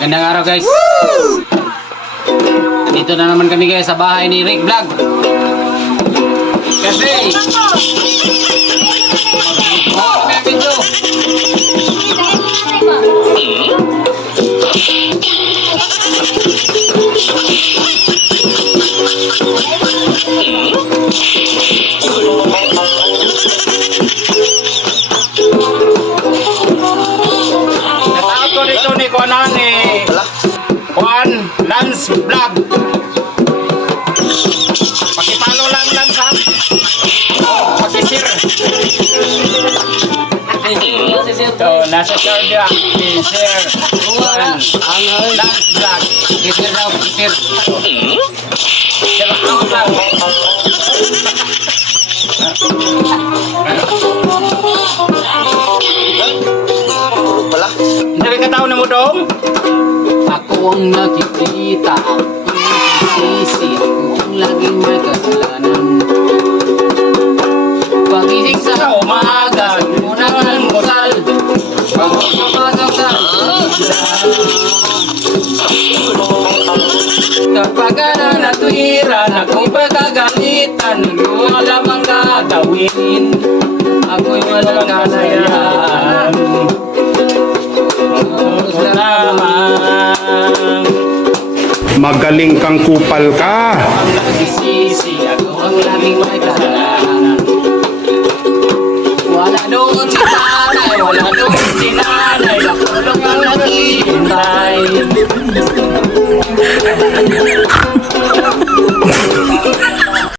Magandang araw guys. Dito na naman kami guys sa bahay ni Rick Vlog. Kasi may video. Natakot ko dito ni Kuanan ni Juan Lance Vlog. Pakipalo lang Lance ha. Pakisir. So, nasa Serbia. Pakisir. Juan Lance Vlog. Pakisir daw, pakisir. Sir ako lang. Hindi ka tao na mo dong? Ako ang nakikita, ako ang sisi, ako ang laging may kasalanan. Pagising sa umaga, unang almusal, pagpapasok sa kapag natwiran, ako'y pagkagalitan, wala mang gagawin, ako'y walang kanayan. Magaling kang kupal ka. Ang nagsisisi, ako ang laging